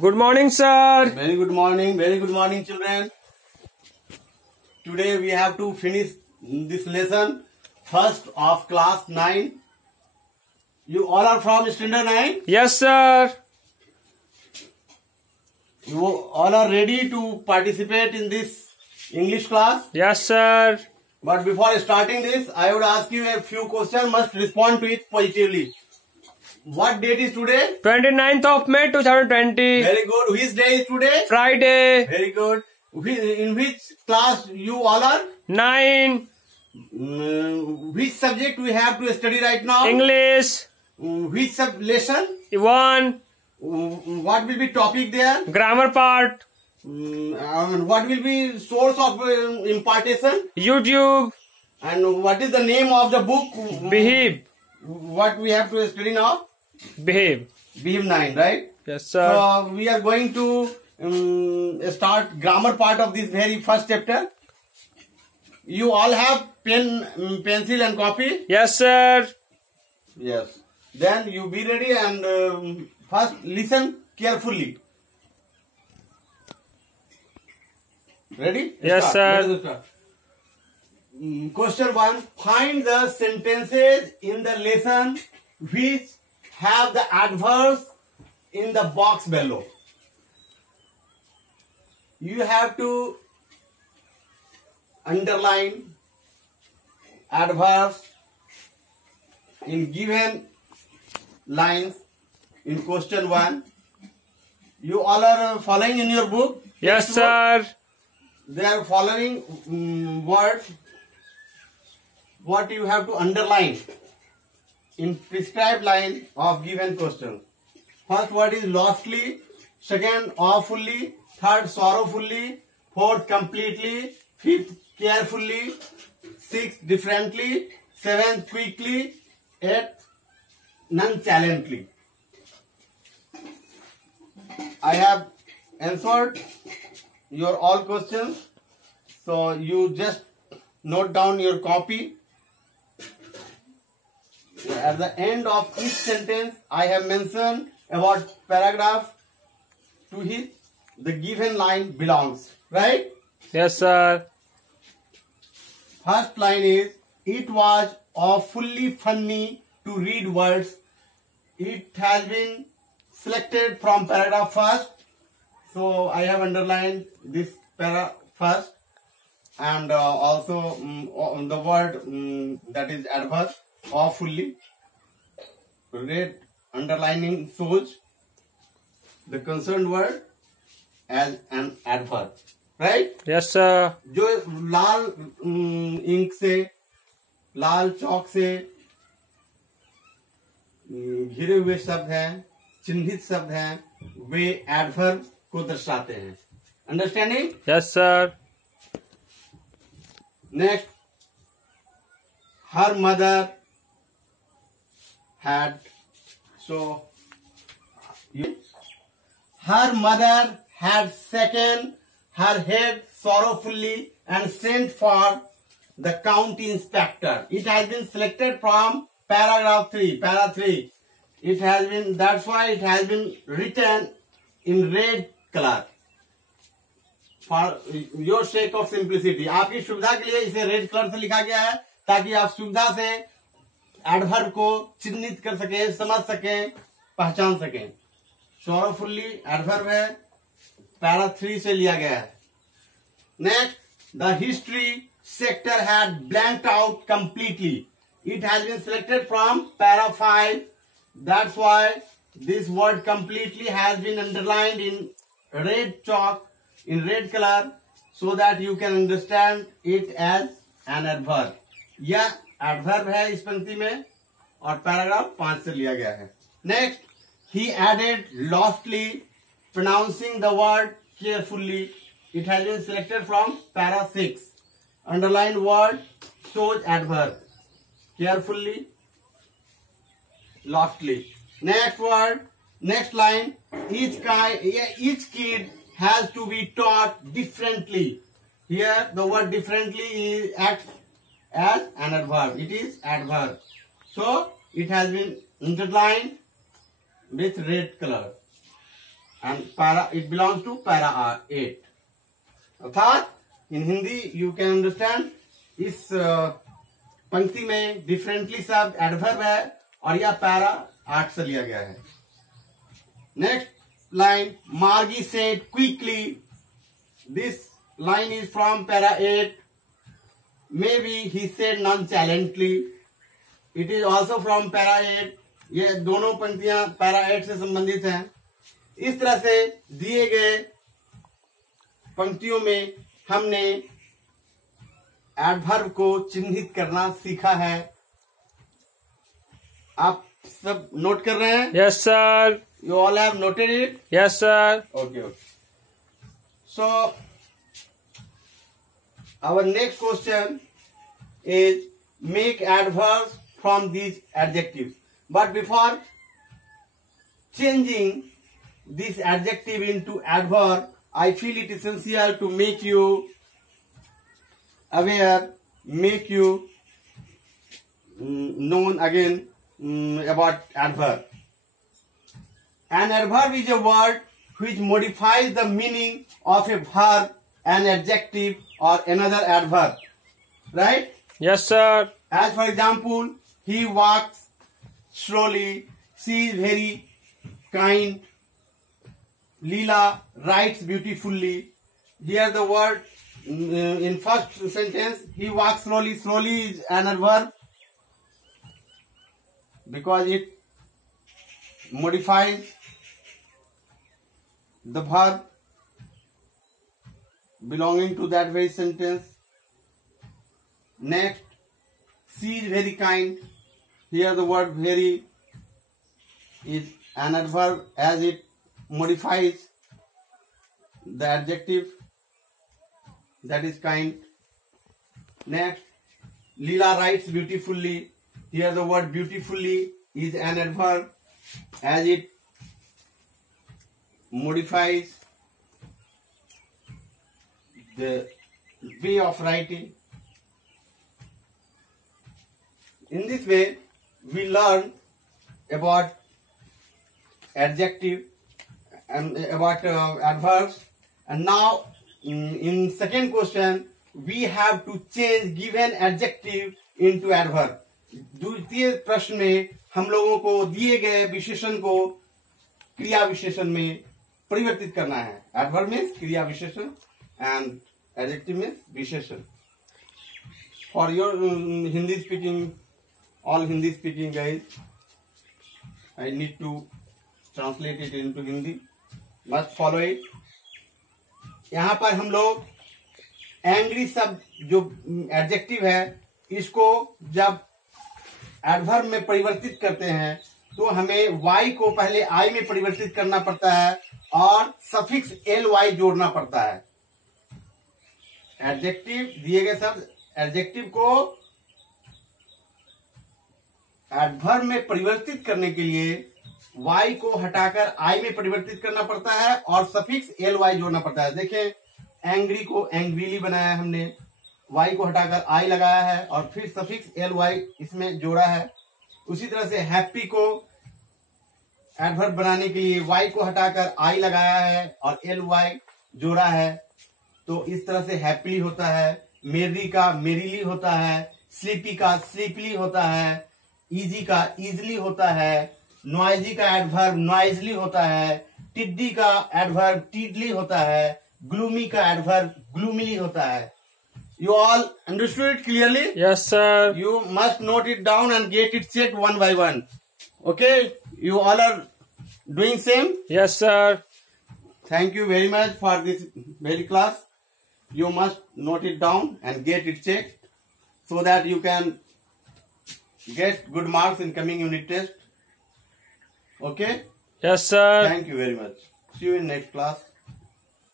Good morning, sir. Very good morning, children. Today we have to finish this lesson, first of class 9. You all are from standard 9? Yes, sir. You all are ready to participate in this English class? Yes, sir. But before starting this, I would ask you a few questions, must respond to it positively. What date is today? 29th of May 2020. Very good. Which day is today? Friday. Very good. In which class you all are? 9. Which subject we have to study right now? English. Which lesson? 1. What will be topic there? Grammar part. What will be source of impartation? YouTube. And what is the name of the book? Behave. What we have to study now? Behave. Behave 9, right? Yes, sir. So we are going to start grammar part of this very first chapter. You all have pen, pencil and copy? Yes, sir. Yes. Then you be ready and first listen carefully. Ready? Yes, Start. sir. Let us start. Question 1. Find the sentences in the lesson which have the adverbs in the box below. You have to underline adverbs in given lines in question 1. You all are following in your book? Yes, sir. They are following words. What you have to underline in prescribed line of given question. First word is lostly, second awfully, third sorrowfully, fourth completely, fifth carefully, sixth differently, seventh quickly, eighth nonchalantly. I have answered your all questions, so you just note down your copy. At the end of each sentence, I have mentioned about paragraph to which the given line belongs. Right? Yes, sir. First line is, it was awfully funny to read words. It has been selected from paragraph first. So I have underlined this para first, and also the word that is adverb. Awfully. Red underlining shows the concerned word as an adverb. Right? Yes, sir. जो लाल ink से, लाल चौक से घिरे हुए शब्द हैं, चिन्हित शब्द हैं, वे एडवर्ब को दर्शाते हैं. Understanding? Yes, sir. Next, her mother had, so her mother had shaken her head sorrowfully and sent for the county inspector. It has been selected from paragraph 3, para 3. It has been, that's why it has been written in red color. For your sake of simplicity, आपकी सुविधा के लिए इसे red colour से लिखा गया है ताकि आप सुविधा से एडवर्ब को चिन्हित कर सके, समझ सके, पहचान सके. सॉरोफुली एडवर्ब है, पैरा 3 से लिया गया है. Next, the history sector had blanked out completely. It has been selected from para 5. That's why this word completely has been underlined in red chalk, in red colour, so that you can understand it as an adverb. यह adverb है इस पंक्ति में और paragraph 5 से लिया गया है. Next, he added lastly, pronouncing the word carefully. It has been selected from para 6. Underline word shows adverb. Carefully, lastly. Next word, next line, each kid has to be taught differently. Here the word differently is acts as an adverb. It is adverb. So it has been underlined with red color. and para, it belongs to para 8. अर्थात in Hindi you can understand इस पंक्ति में differently शब्द adverb है और यह para 8 से लिया गया है. नेक्स्ट लाइन, मार्गी said quickly. This line is from para 8. Maybe he said nonchalantly. It is also from para 8. ये दोनों पंक्तियां para 8 से संबंधित हैं. इस तरह से दिए गए पंक्तियों में हमने एडवर्ब को चिन्हित करना सीखा है. आप सब नोट कर रहे हैं? Yes, sir. You all have noted it? Yes, sir. Okay. So, our next question is make adverbs from these adjectives. But before changing this adjective into adverb, I feel it essential to make you aware, make you known again about adverb. An adverb is a word which modifies the meaning of a verb, an adjective or another adverb. Right? Yes, sir. As for example, he walks slowly, she is very kind, Leela writes beautifully. Here the word in first sentence, he walks slowly. Slowly is an adverb because it modifies the verb belonging to that very sentence. Next, she is very kind. Here the word very is an adverb as it modifies the adjective that is kind. Next, Leela writes beautifully. Here the word beautifully is an adverb as it modifies the way of writing. In this way, we learn about adjective and about adverbs. And now, in second question, we have to change given adjective into adverb. द्वितीय प्रश्न में हम लोगों को दिए गए विशेषण को क्रिया विशेषण में परिवर्तित करना है. एडवर्ब मीन्स क्रिया विशेषण एंड एडजेक्टिव मीन्स विशेषण. For your Hindi speaking, all Hindi speaking guys, I need to translate it into Hindi. Must follow it. यहाँ पर हम लोग एंग्री शब्द जो एडजेक्टिव है, इसको जब एडवर्ब में परिवर्तित करते हैं तो हमें y को पहले I में परिवर्तित करना पड़ता है और सफिक्स ly जोड़ना पड़ता है. एडजेक्टिव दिए गए शब्द एडजेक्टिव को एडवर्ब में परिवर्तित करने के लिए y को हटाकर I में परिवर्तित करना पड़ता है और सफिक्स ly जोड़ना पड़ता है. देखें, एंग्री को एंग्रीली बनाया हमने, y को हटाकर I लगाया है और फिर सफिक्स ly इसमें जोड़ा है. उसी तरह से हैप्पी को एडवर्ब बनाने के लिए y को हटाकर I लगाया है और ly जोड़ा है. तो इस तरह से हैप्पीली होता है, मेरी का मेरीली होता है, स्लीपी का स्लीपली होता है, इजी का इजली होता है, नॉइजी का एडवर्ब नॉइजली होता है, टिड्डी का एडवर्ब टिडली होता है, ग्लूमी का एडवर्ब ग्लूमिली होता है. You all understood it clearly? Yes, sir. You must note it down and get it checked one by one. Okay? You all are doing same? Yes, sir. Thank you very much for this very class. You must note it down and get it checked so that you can get good marks in coming unit test. Okay? Yes, sir. Thank you very much. See you in next class.